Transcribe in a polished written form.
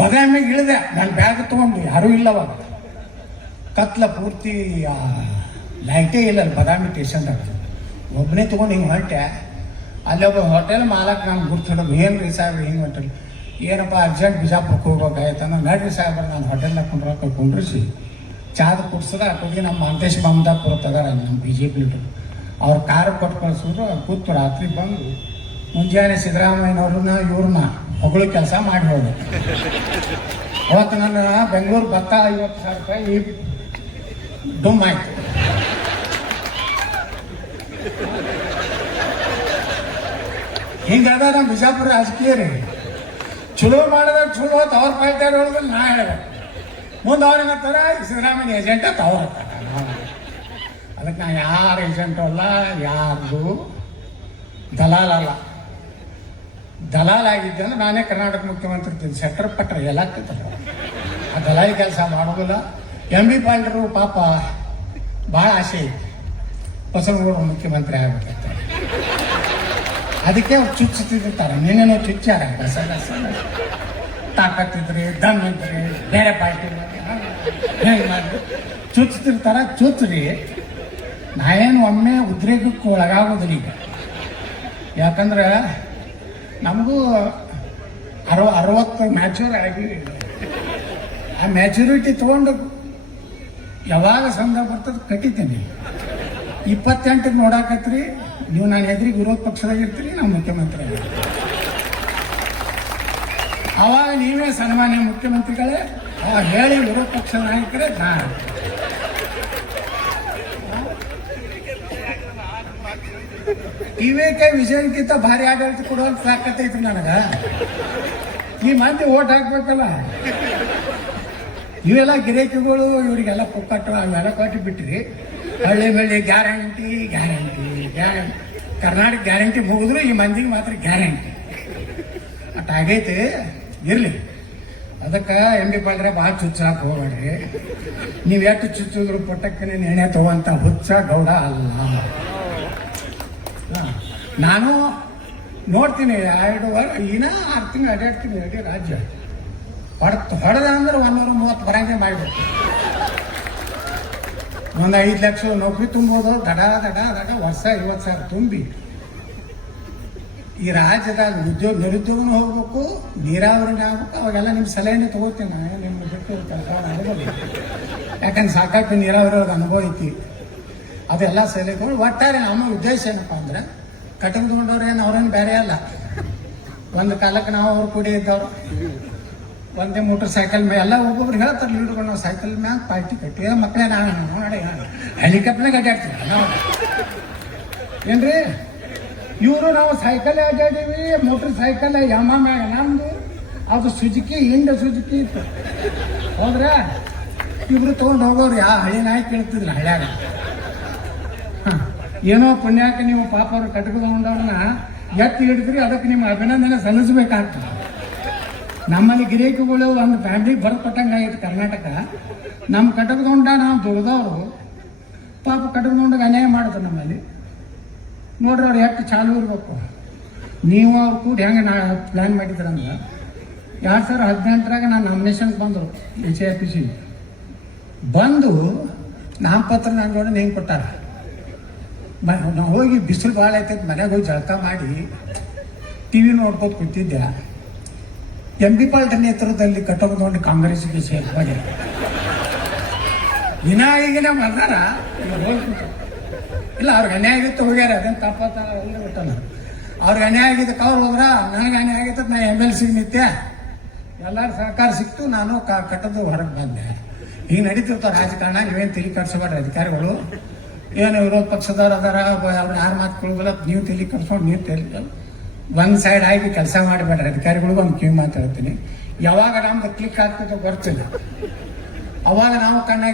ಬದಾಮಿಗೆ ಇಳಿದೆ, ನಾನು ಬ್ಯಾಗ್ ತೊಗೊಂಡು ಯಾರೂ ಇಲ್ಲವಾಗ, ಕತ್ಲ ಪೂರ್ತಿ ಲೈಟೇ ಇಲ್ಲ ಅಲ್ಲಿ ಬದಾಮಿ ಸ್ಟೇಷನ್ದಾಗ. ಒಬ್ಬನೇ ತೊಗೊಂಡು ಹಿಂಗೆ ಹೊಂಟೆ. ಅಲ್ಲಿ ಒಬ್ಬ ಹೋಟೆಲ್ ಮಾಲಕ್ ನಾನು ಗುರ್ತಿಡೋದು, ಏನು ರೀ ಸಾಹೇಬ್ರಿ ಹಿಂಗೆ ಹೊಂಟಲ್ಲಿ, ಏನಪ್ಪ ಅರ್ಜೆಂಟ್ ಬಿಜಾಪುರಕ್ಕೆ ಹೋಗ್ಬೇಕಾಯ್ತಾನ, ನಡ್ರಿ ಸಾಹೇಬ್ರ ನಾನು ಹೋಟೆಲ್ನಾಗ ಕುಂಡ್ರಿಸಿ ಚಾದ ಕುಡ್ಸದ ಅಷ್ಟೊತ್ತಿಗೆ ನಮ್ಮ ಮಾಂತೇಶ್ ಮಮದಾಪುರ ತಗಾರ ನಮ್ಮ BJP ಲೀಡರ್, ಅವ್ರ ಕಾರ್ ಕೊಟ್ಟು ಕಳಿಸಿದ್ರು. ಕೂತು ರಾತ್ರಿ ಬಂದು ಮುಂಜಾನೆ ಸಿದ್ದರಾಮಯ್ಯನವ್ರನ್ನ ಇವ್ರನ್ನ ಹೊಗಳು ಕೆಲಸ ಮಾಡಿ ಹೋದೆ. ಅವತ್ತು ನನ್ನ ಬೆಂಗಳೂರು ಭತ್ತ 50,000 ರೂಪಾಯಿ ಡುಮ್ ಆಯ್ತು. ಹಿಂಗದ ನಮ್ಮ ಬಿಜಾಪುರ ರಾಜಕೀಯ ರೀ. ಚಲೋ ಮಾಡಿದಾಗ ಚಲೋ ಹೊತ್ತು ಅವ್ರ ಪಾಯ್ತಾರ ಒಳಗಲ್ಲಿ ನಾ ಹೇಳ್ಬೇಕು, ಮುಂದೆ ಅವ್ರು ಏನಂತಾರ ಸಿದ್ದರಾಮಯ್ಯ ಏಜೆಂಟ್ ಅಂತ ಅವ್ರು ಅದಕ್ಕೆ ನಾ ಯಾರ ಏಜೆಂಟು ಅಲ್ಲ, ಯಾರ್ದು ದಲಾಲ್ ಅಲ್ಲ. ದಲಾಲ್ ಆಗಿದ್ದೆ ಅಂದ್ರೆ ನಾನೇ ಕರ್ನಾಟಕ ಮುಖ್ಯಮಂತ್ರಿ ಇರ್ತೀನಿ, ಸೆಕ್ಟರ್ ಪಟ್ರ ಎಲ್ಲ ಆಗ್ತೈತಲ್ಲ, ಆ ದಲಾಲಿ ಕೆಲಸ ಮಾಡೋದಿಲ್ಲ. MB ಪಾಲ್ರು ಪಾಪ ಭಾಳ ಆಸೆ ಐತಿ, ಬಸವನಗೌಡರು ಮುಖ್ಯಮಂತ್ರಿ ಆಗ್ಬೇಕಂತ. ಅದಕ್ಕೆ ಅವ್ರು ಚುಚ್ಚುತ್ತಿರ್ತಾರೆ, ನಿನ್ನೇನೋ ಚುಚ್ಚಾರ ತಾಕತ್ತಿದ್ರಿ ದಮ್ ಇದ್ರಿ ಬೇರೆ ಪಾರ್ಟಿ ಹೆಂಗೆ ಮಾಡಿ ಚುಚ್ಚುತ್ತಿರ್ತಾರ. ಚುಚ್ಚ್ರಿ, ನಾ ಏನು ಒಮ್ಮೆ ಉದ್ರೇಕಕ್ಕೆ ಒಳಗಾಗೋದಿಲ್ಲ ಈಗ. ಯಾಕಂದ್ರೆ ನಮಗೂ 60 ಮ್ಯಾಚೂರ್ ಆಗಿ, ಆ ಮ್ಯಾಚುರಿಟಿ ತೊಗೊಂಡು ಯಾವಾಗ ಸಂದರ್ಭ ಬರ್ತದೆ ಕಟ್ಟಿದ್ದೀನಿ. 28ಕ್ಕೆ ನೋಡಾಕತ್ರಿ ನೀವು, ನಾನು ಎದುರಿಗೆ ವಿರೋಧ ಪಕ್ಷದಾಗ ಇರ್ತೀರಿ, ನಾವು ಮುಖ್ಯಮಂತ್ರಿ ಅವಾಗ ನೀವೇ ಸನ್ಮಾನ್ಯ ಮುಖ್ಯಮಂತ್ರಿಗಳೇ ಹೇಳಿ ವಿರೋಧ ಪಕ್ಷದ ನಾಯಕರೇ. ಇವೇಕೆ ವಿಜಯನ್ಕಿಂತ ಭಾರಿ ಆಡಳಿತ ಕೊಡುವಂತ ಸಾಕತ್ತೈತ್ರಿ ನನಗ. ಈ ಮಂದಿ ಓಟ್ ಹಾಕ್ಬೇಕಲ್ಲ, ಇವೆಲ್ಲ ಗಿರೇಕಿಗಳು ಇವರಿಗೆಲ್ಲ ಪುಕ್ಕಟ್ಟು ಅವೆಲ್ಲ ಕೊಟ್ಟು ಬಿಟ್ರಿ. ಹಳ್ಳಿ ಬೆಳ್ಳಿ guarantee guarantee guarantee, Karnataka guarantee ಮುಗಿದ್ರು ಈ ಮಂದಿಗೆ ಮಾತ್ರ ಗ್ಯಾರಂಟಿ ಅಟ್ ಆಗೈತೆ. ಇರ್ಲಿ, ಅದಕ್ಕೆ MB ಪಾಲ್ರೆ ಭಾಳ ಚುಚ್ಚಾಕ ಹೋಗ್ಬೇಡ್ರಿ. ನೀವು ಎಷ್ಟು ಚುಚ್ಚಿದ್ರು ಪುಟ್ಟಕ್ಕೆ ಎಣ್ಣೆ ತಗೋಂತ ಹುಚ್ಚ ಗೌಡ ಅಲ್ಲ. ನಾನು ನೋಡ್ತೀನಿ 2 ವರ್ಷ ಇನ್ನ 6 ತಿಂಗಳು ಅಡ್ಡಾಡ್ತೀನಿ ಇಡೀ ರಾಜ್ಯ. ಹೊಡೆದ ಅಂದ್ರೆ 130 ಬರಂಗೆ ಮಾಡಿಬಿಡ್ತೀನಿ. ಒಂದು 5 ಲಕ್ಷ ನೌಕರಿ ತುಂಬೋದು, ದಡ ದಡ ದಡ ವರ್ಷ 50,000 ತುಂಬಿ ಈ ರಾಜ್ಯದಾಗ ನಿರುದ್ಯೋಗನೂ ಹೋಗ್ಬೇಕು, ನೀರಾವರಿನ ಆಗ್ಬೇಕು. ಅವಾಗೆಲ್ಲ ನಿಮ್ಮ ಸಲಹೆನೇ ತಗೋತೀನಿ ನಾನು, ನಿಮ್ಮ ಬಿಟ್ಟು ಕೆಲಸ ಅನುಭವ. ಯಾಕಂದ್ರೆ ಸಾಕಷ್ಟು ನೀರಾವರಿ ಅನುಭವ ಐತಿ. ಅದೆಲ್ಲ ಸಲಹೆ ತಗೊಂಡು ಒಟ್ಟಾರೆ ನಮ್ಮ ಉದ್ದೇಶ ಏನಪ್ಪ ಅಂದ್ರೆ, ಕಟಿಂಗ್ ತಗೊಂಡವ್ರೇನು ಅವ್ರೇನು ಬೇರೆ ಅಲ್ಲ. ಒಂದು ಕಾಲಕ್ಕೆ ನಾವು ಅವ್ರು ಕೂಡಿ ಇದ್ದವ್ರು, ಒಂದೇ ಮೋಟರ್ ಸೈಕಲ್ ಮೇಲೆ ಎಲ್ಲ ಒಬ್ಬೊಬ್ರು ಹೇಳ್ತಾರೆ ಲೀಡ್ಗಳು, ನಾವು ಸೈಕಲ್ ಮ್ಯಾಗ ಪಾರ್ಟಿ ಕಟ್ಟಿ ಮಕ್ಕಳೇ ನೋಡಿ ಹೆಲಿಕಾಪ್ಟರ್ನಾಗ ಅಡ್ಡಾಡ್ತೀವಿ ನಾವು ಏನ್ರಿ. ಇವರು ನಾವು ಸೈಕಲ್ ಅಡ್ಡಾಡೀವಿ, ಮೋಟರ್ ಸೈಕಲ್ ಯಮ ಮ್ಯಾಗ ನಮ್ದು ಅದು ಸುಜುಕಿ ಸುಜುಕಿ ಇತ್ತು. ಹೋದ್ರೆ ಇಬ್ರು ತೊಗೊಂಡು ಹೋಗೋರು ಯಾವ ಹಳಿ ನಾಯಿ ಕೇಳ್ತಿದ್ಲ ಹಳ್ಯಾಗ. ಏನೋ ಪುಣ್ಯಕ್ಕೆ ನೀವು ಪಾಪ ಅವ್ರು ಕಟ್ಕೊಂಡವ್ರನ್ನ ಎತ್ತಿ ಹಿಡಿದ್ರಿ, ಅದಕ್ಕೆ ನಿಮ್ಮ ಅಭಿನಂದನೆ ಸಲ್ಲಿಸಬೇಕಾಗ್ತದೆ. ನಮ್ಮಲ್ಲಿ ಗಿರೇಕಿಗಳು ಒಂದು ಫ್ಯಾಮಿಲಿಗೆ ಬರ್ಕೊಟ್ಟಂಗೆ ಆಗಿತ್ತು ಕರ್ನಾಟಕ. ನಮ್ಮ ಕಟಕದೊಂಡ ನಾವು ದುಡ್ದವರು ಪಾಪ ಕಟಕದೊಂಡಗೆ ಅನ್ಯಾಯ ಮಾಡಿದ್ರು ನಮ್ಮಲ್ಲಿ. ನೋಡ್ರಿ ಅವ್ರು ಎಷ್ಟು ಚಾಲು ಇರ್ಬೇಕು. ನೀವು ಅವ್ರು ಕೂಡ ಹೆಂಗೆ ಪ್ಲ್ಯಾನ್ ಮಾಡಿದ್ರಂದ್ರೆ 2018ರಾಗ ನಾನು ನಾಮಿನೇಷನ್ಗೆ ಬಂದರು HIPC ಬಂದು ನಾಮಪತ್ರ ನನ್ನ ನೋಡಿ ಹೆಂಗೆ ಕೊಟ್ಟಾರ. ನಾವು ಹೋಗಿ ಬಿಸಿಲು ಭಾಳ ಆಯ್ತೈತೆ, ಮನೆಗೆ ಹೋಗಿ ಜಳಕ ಮಾಡಿ TV ನೋಡ್ಬೋದು ಕೂತಿದ್ದೆ. MB ಪಾಲ್ರ ನೇತೃತ್ವದಲ್ಲಿ ಕಟ್ಟೋದು ಕಾಂಗ್ರೆಸ್ಗೆ ಸೇರ್ಪಡೆ ಈಗಿನ ಬಂದಾರ ಇಲ್ಲ. ಅವ್ರಿಗೆ ಅನ್ಯಾಯ ಆಗಿತ್ತು ಹೋಗ್ಯಾರ, ಅದೇನು ತಪ್ಪತ್ತ ಎಲ್ಲ ಬಿಟ್ಟಲ್ಲ. ಅವ್ರಿಗೆ ಅನ್ಯಾಯ ಆಗಿದ್ದಕ್ಕೆ ಅವ್ರು ಹೋದ್ರ, ನನಗೆ ಅನ್ಯಾಯ ಆಗಿತ್ತು ನಾ MLC ನಿತ್ಯ ಎಲ್ಲರ ಸಹಕಾರ ಸಿಕ್ತು. ನಾನು ಕಟ್ಟೋದು ಹೊರಗೆ ಬಂದೆ. ಈಗ ನಡೀತಿರ್ತಾವ ರಾಜಕಾರಣ, ನೀವೇನು ತಲೆ ಕಟ್ಸಬೇಡ್ರಿ ಅಧಿಕಾರಿಗಳು. ಏನು ವಿರೋಧ ಪಕ್ಷದವ್ರು ಅದಾರ, ಅವ್ರು ಯಾರು ಮಾತುಕೊಳ್ಳೋದಿಲ್ಲ, ನೀವು ತಲೆ ಕಟ್ಸ್ಕೊಂಡು ನೀವು ತಲೆ ಒಂದು ಸೈಡ್ ಆಗಿ ಕೆಲಸ ಮಾಡಬೇಡ್ರಿ ಅಧಿಕಾರಿಗಳಿಗೂ. ಒಂದು ಕಿವಿ ಮಾತು ಹೇಳ್ತೀನಿ, ಯಾವಾಗ ನಮ್ದು ಕ್ಲಿಕ್ ಆಗ್ತದೋ ಬರ್ತಿಲ್ಲ ಅವಾಗ ನಾವು ಕಣ್ಣಾಗಿ